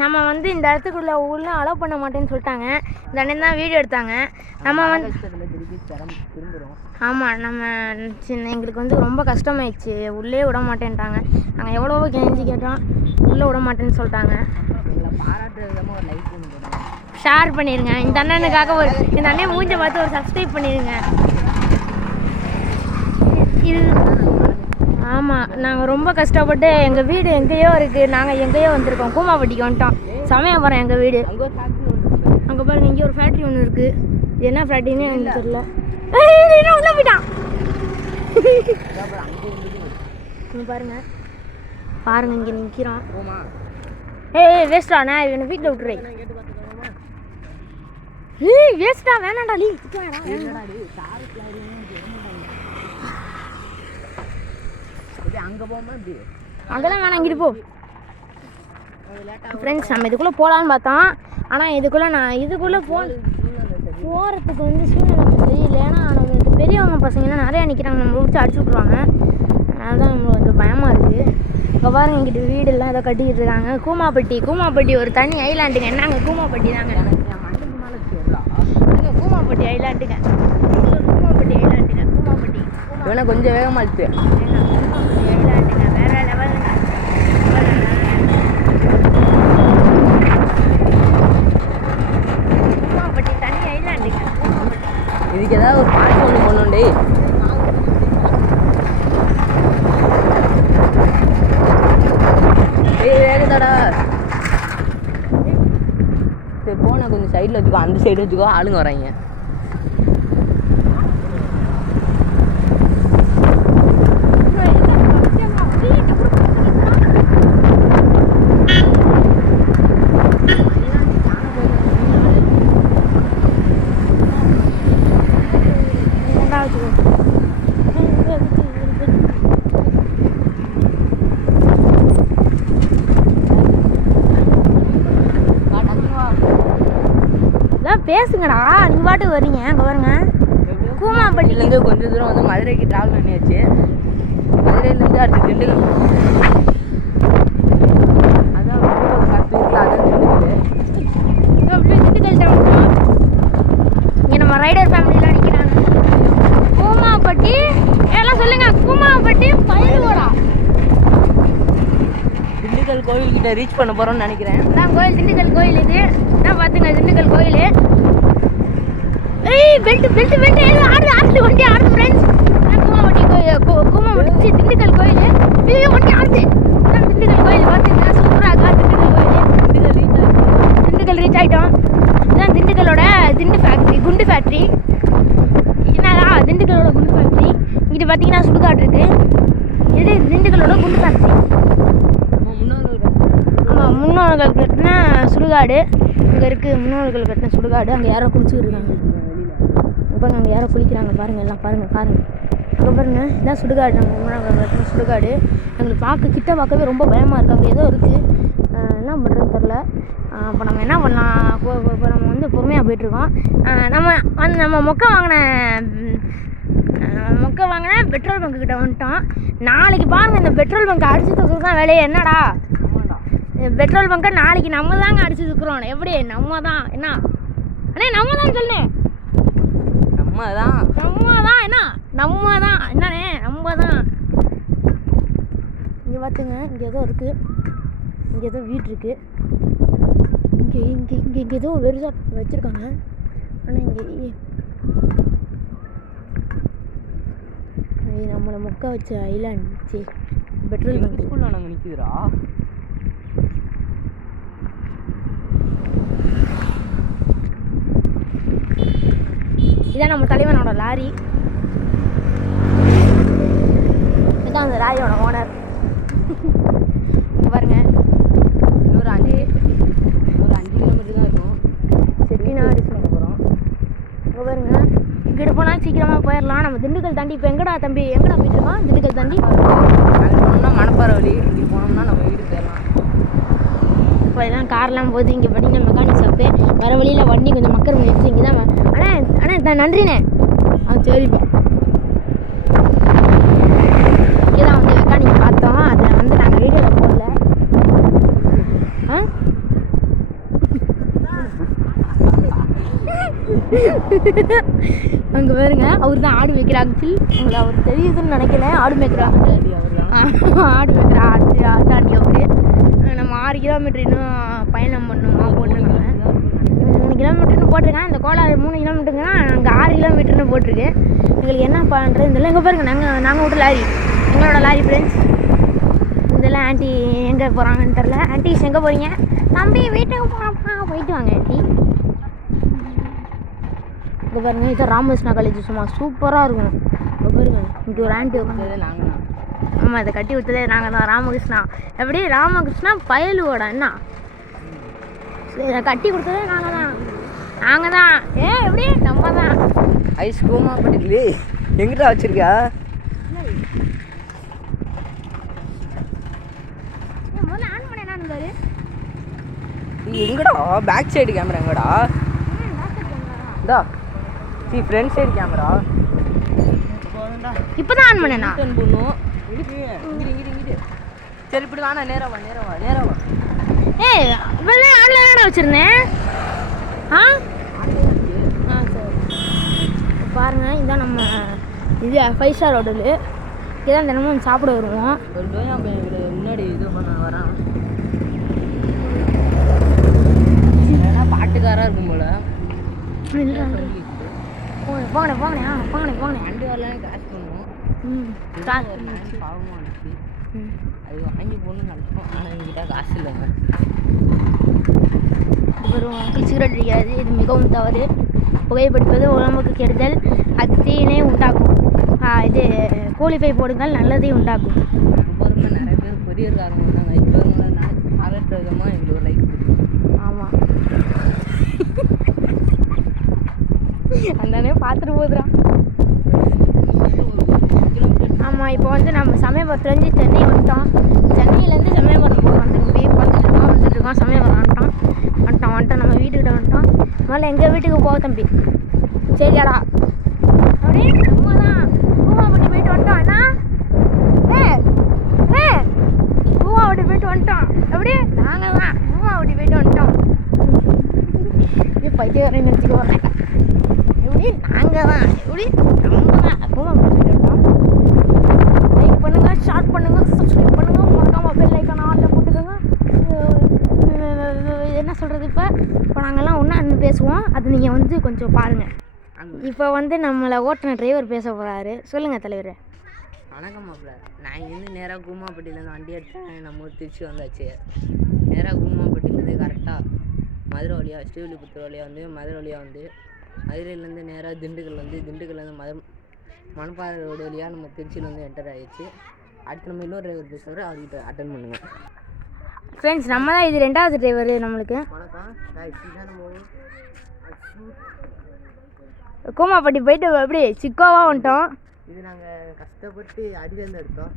நம்ம வந்து இந்த இடத்துக்குள்ளே உள்ள அலோவ் பண்ண மாட்டேன்னு சொல்லிட்டாங்க. இந்த அண்ணன் தான் வீடியோ எடுத்தாங்க. நம்ம வந்து ஆமாம், நம்ம எங்களுக்கு வந்து ரொம்ப கஷ்டமாயிடுச்சு. உள்ளே விட மாட்டேன்ட்டாங்க. நாங்கள் எவ்வளவோ கெஞ்சி கேட்டோம், உள்ளே விட மாட்டேன்னு சொல்லிட்டாங்க. ஷேர் பண்ணிடுங்க இந்த அண்ணனுக்காக. இந்த அண்ணன் மூஞ்சை பார்த்து ஒரு சப்ஸ்கிரைப் பண்ணிடுங்க. இது ஆமாம், நாங்கள் ரொம்ப கஷ்டப்பட்டு எங்கள் வீடு எங்கேயோ இருக்குது. நாங்கள் எங்கேயோ வந்திருக்கோம், கூமாப்பட்டிக்கு வந்துட்டோம். சமயம் போகிறோம் எங்கள் வீடு. அங்கே பாருங்கள், இங்கே ஒரு ஃபேக்ட்ரி ஒன்று இருக்குது. இது என்ன ஃபேக்ட்ரின்னு எனக்கு தெரியல. உள்ளே போயிட்டான். பாருங்கள் பாருங்கள், இங்கே நிற்கிறான். ஏய் வேஸ்ட்டாண்ணா, இவனை வீட்டில் விட்டுறேன். ஏய் வேஸ்ட்டா, வேணாண்டா லீ. அங்கெல்லாம் வேணாம், இங்கிட்டு போ. ஃப்ரெண்ட்ஸ், நம்ம இதுக்குள்ளே போகலான்னு பார்த்தோம். ஆனால் இதுக்குள்ளே போகிறதுக்கு வந்து சூழ்நிலை தெரியல. ஏன்னா நம்மளுக்கு பெரியவங்க பசங்கன்னா நிறையா நிற்கிறாங்க, நம்ம பிடிச்சி அடிச்சு விட்ருவாங்க. அதனால தான் நம்மளுக்கு வந்து பயமாக இருக்குது. இப்போ பாருங்க, இங்கிட்ட வீடெல்லாம் ஏதோ கட்டிக்கிட்டு இருக்காங்க. கூமாப்பட்டி ஒரு தனி ஐலாண்டுங்க. என்னங்க கூமாப்பட்டி தாங்க, கூமாப்பட்டி ஐலாண்டுங்க. கூமாப்பட்டி வேணா கொஞ்சம் வேகமாக இருக்கு. ஐலாண்டுங்க வேற லெவலுங்க. கூமாப்பட்டி தனி ஐலாண்டுங்க. இதுக்கு ஏதாவது ஒரு பாட்டு ஒன்று போடணுண்டே. வேகதாடா. சரி போன கொஞ்சம் சைடில் வச்சுக்கோ, அந்த சைடு வச்சுக்கோ, ஆளுங்க வராங்க. பேசுங்கடா, நீங்கள் பாட்டு வரீங்க. அங்கே பாருங்க, கூமாப்பட்டிலேருந்து கொஞ்சம் தூரம் வந்து மதுரைக்கு ட்ராவல் பண்ணியாச்சு. மதுரையிலேருந்து அடுத்து திண்டுக்கல். அதான் 10 வீட்டில் அதான் திண்டுக்கல் டவுன். இங்கே நம்ம ரைடர் ஃபேமிலிலாம் நிற்கிறாங்க. கூமாப்பட்டி எல்லாம் சொல்லுங்க. கூமாப்பட்டி பயிரோடா. திண்டுக்கல் கோயில்கிட்ட ரீச் பண்ண போகிறோம்னு நினைக்கிறேன். அதான் கோயில், திண்டுக்கல் கோயில் இது. நான் பார்த்துங்க, திண்டுக்கல் கோயில். ஏய் பெல்ட் ஆடுது வண்டி ஆடுது ஃப்ரெண்ட்ஸ். கூமாப்பட்டி திண்டுக்கல் கோயில். வண்டி ஆடுது. திண்டுக்கல் கோயில் பார்த்துங்க, சூப்பராக இருக்கா திண்டுக்கல் கோயில். திண்டுக்கல் ரீச் ஆகிட்டோம். இதுதான் திண்டுக்கலோட குண்டு ஃபேக்ட்ரி. என்னடா திண்டுக்கலோட குண்டு ஃபேக்ட்ரி. இங்கிட்ட பார்த்தீங்கன்னா சுடுகாடு இருக்குது. இது திண்டுக்கலோட குண்டு ஃபேக்ட்ரி. ஆமாம், முன்னோர்கள் கட்டின சுடுகாடு இங்கே இருக்குது. முன்னோர்கள் கட்டின சுடுகாடு. அங்கே யாரோ குளிச்சுக்கிட்டு இருக்காங்க. பாருங்க, அங்கே யாரோ குளிக்கிறாங்க. பாருங்கள், எல்லாம் பாருங்கள். அங்கே பாருங்கள், இதான் சுடுகாடு. நம்ம முன்னோர்கள் கட்டின சுடுகாடு. எங்களுக்கு கிட்ட பார்க்கவே ரொம்ப பயமாக இருக்குது. அங்கே ஏதோ இருக்குது, என்ன பண்ணுறதுன்னு தெரில. இப்போ நம்ம என்ன பண்ணலாம், இப்போ நம்ம வந்து பொறுமையாக போயிட்டுருக்கோம். நம்ம மொக்கை வாங்கின பெட்ரோல் பங்கு கிட்ட வந்துட்டோம். நாளைக்கு பாருங்கள், இந்த பெட்ரோல் பங்க் அடிச்சு தூக்குறது தான் வேலையே. என்னடா பெட்ரோல் பங்கை நாளைக்கு நம்ம தாங்க அடிச்சு தூக்குறோம். எப்படி நம்ம தான்? என்ன அண்ணே, நம்ம தான் சொல்லுங்க. நம்ம தான் என்ன நம்ம தான் என்னண்ணே, நம்ம தான். இங்கே பார்த்துங்க, இங்கே ஏதோ இருக்குது. இங்கே ஏதோ வீடு இருக்குது. இங்கே ஏதோ வெறுசாக வச்சுருக்காங்க. ஆனால் இங்கே நம்மளை மொக்கா வச்ச ஐலாண்ட் பெட்ரோல் பங்க் நாங்கள் நிற்குதுரா. இதான் நம்ம தலைவனோட லாரி. இதுதான் அந்த லாரியோட ஓனர். பாருங்க, இன்னொரு 5 கிலோமீட்டர் தான் இருக்கும். செட்டிநாடு போகிறோம். இங்கே பாருங்க, இங்கிட்டு போனால் சீக்கிரமாக போயிடலாம். நம்ம திண்டுக்கல் தாண்டி இப்போ எங்கடா போயிட்டு இருக்கோம்? திண்டுக்கல் தாண்டி அங்கே போனோம்னா மணப்பாறை வழி. இங்கே போனோம்னா நம்ம வீடு போயிடலாம். இப்போ எல்லாம் கார்லாம் போகுது. இங்கே பார்த்தீங்கன்னா மெக்கானிக் ஷாப்பு. வர வழியில் வண்டி கொஞ்சம் மக்கள் பண்ணிடுச்சு. இங்கே தான் அண்ணா நன்றிண்ணே. சரிப்பா. இங்கே தான் வந்து மெக்கானிக் பார்த்தோம். அதை வந்து நாங்கள் வீடியோவில் போடல. அங்கே பாருங்க அவர் தான் ஆடு வைக்கிறாங்க. உங்களுக்கு அவர் தெரியுதுன்னு நினைக்கிறேன். ஆடு மேய்க்கிறாங்க. ஆடு மேய்க்கிற ஆட்டாண்டி அவரு. நம்ம 6 கிலோமீட்டர் இன்னும் பயணம் பண்ணணுமா போட்டிருக்காங்க. 3 கிலோமீட்டர்னு போட்டிருக்கேன். இந்த கோலாறு 3 கிலோமீட்டருங்கன்னா அங்கே 6 கிலோமீட்டர்னு போட்டிருக்கு. எங்களுக்கு என்ன பண்ணுறது இதெல்லாம். இங்கே பாருங்க நாங்கள் விட்டு லாரி, எங்களோட லாரி ஃப்ரெண்ட்ஸ். இதெல்லாம் ஆண்டி எங்கே போகிறாங்கன்னு தெரில. ஆண்டிஸ் எங்கே போகிறீங்க? தம்பி வீட்டுக்கு போகிறப்பா. போயிட்டு வாங்க ஆண்டி. இங்கே பாருங்க இது ராமகிருஷ்ணா காலேஜ் சும்மா சூப்பராக இருக்கும். இங்கே பாருங்க இங்கே ஒரு ஆண்டி உட்காந்து. நாங்கள் தான். ஆமாம் இதை கட்டி விட்டதே நாங்கள் தான். ராமகிருஷ்ணா எப்படி ராமகிருஷ்ணா பயலுவோட அண்ணா. இதை கட்டி கொடுத்ததே நாங்கள் தான். எப்படி நம்ம தான். ஐஸ் கூமாப்பட்டிலே எங்கிட்ட வச்சிருக்கா? முதல்ல ஆன் பண்ண என்னன்னு பாரு. எங்கடா பேக் சைடு கேமரா எங்கடா? இதா ஃப்ரண்ட் சைடு கேமரா இப்போ தான் ஆன் பண்ணேண்ணா. பண்ணும் இங்கிட்டு சரி இப்படி வாண்ணா. நேரம் வா. இவெல்லாம் ஆன்லைன் தானே வச்சுருந்தேன். சரி பாருங்க இதுதான் நம்ம இது 5 ஸ்டார் ஹோட்டலு. இதுதான் தினமும் சாப்பிட வருவோம். ஒரு டோயா முன்னாடி இது பண்ண வரான். பாட்டுக்காராக இருக்கும் போல. போங்கண்ணே. வண்டி வரலாம் காசு பண்ணுவோம். பாவமாக இருந்துச்சு. அது வாங்கி போகணும்னு நினைப்போம். ஆனால் எங்ககிட்ட காசு இல்லைங்க. சிகரெட் அடிக்காது. இது மிகவும் தவறு. புகைப்பிடிப்பது உடம்புக்கு கெடுதல். அது தீயினை உண்டாக்கும். இது கோழிப்பை போடுங்கள் நல்லதை உண்டாக்கும். போகிறப்ப நிறைய பேர் கொரியர்காரங்க வந்தாங்க. இப்போ நினச்சி பாராட்டுற விதமாக எங்களுக்கு ஒரு லைக் கொடுக்கும். ஆமாம் அந்தானே பார்த்துட்டு போதுறான். ஆமாம் இப்போ வந்து நம்ம சமயபுரத்துலேருந்து சென்னை வந்துட்டோம். சென்னையிலேருந்து சமயபுரம் வந்துட்டுருக்கோம். சமயபுரம் வந்துட்டோம். நம்ம வீட்டுக்கிட்ட வந்துட்டோம். முதல்ல எங்கள் வீட்டுக்கு போக தம்பி. சரியாடா? அப்படியே நம்ம தான் பூமாவட்டி போயிட்டு வந்துட்டோம். அண்ணா பூமாவட்டி போயிட்டு வந்துட்டோம். அப்படியே நாங்கள் தான் பூமாவட்டி போயிட்டு வந்துட்டோம். பைத்தியம் வரேன்னு நினச்சிக்க வரேன். எப்படி நாங்கள் தான் எப்படி நம்ம தான் பூமாவட்டி போயிட்டு வந்துட்டோம். லைக் பண்ணுங்கள், ஷேர் பண்ணுங்கள், சப்ஸ்கிரைப் பண்ணுங்கள். மறக்காமல் பெல் ஐக்கான ஆளில் போட்டுக்கோங்க. என்ன சொல்கிறது இப்போ நாங்கள்லாம் ஒன்றா பேசுவோம். அது நீங்கள் வந்து கொஞ்சம் பாருங்கள். இப்போ வந்து நம்மளை ஓட்டுன டிரைவர் பேச போகிறாரு. சொல்லுங்கள் தலைவர். வணக்கம் மாப்பிள்ள. நான் இங்கேருந்து நேராக கூமாப்பட்டியிலேருந்து வண்டி எடுத்தேன். நம்ம ஊர் திருச்சி வந்தாச்சு. நேராக கூமாப்பட்டியிலேருந்து கரெக்டாக மதுரை வழியாக ஸ்ரீவில்லிபுத்தூர் வழியாக வந்து மதுரை வழியாக வந்து மதுரையிலேருந்து நேராக திண்டுக்கல் வந்து திண்டுக்கல்லேருந்து மணப்பாறை ரோடு வழியாக நம்ம திருச்சியில் வந்து என்டர் ஆகிடுச்சு. அடுத்து நம்ம இன்னொரு டிரைவர் பேசுவார். அவர்கிட்ட அட்டன் பண்ணுங்கள். ஃப்ரெண்ட்ஸ் நம்ம தான் இது 2வது டிரைவர் நம்மளுக்கு. கூமாப்பட்டி போயிட்டு எப்படி சிக்கோவாக வந்துட்டோம். இது நாங்கள் கஷ்டப்பட்டு அடியிலேருந்து எடுத்தோம்.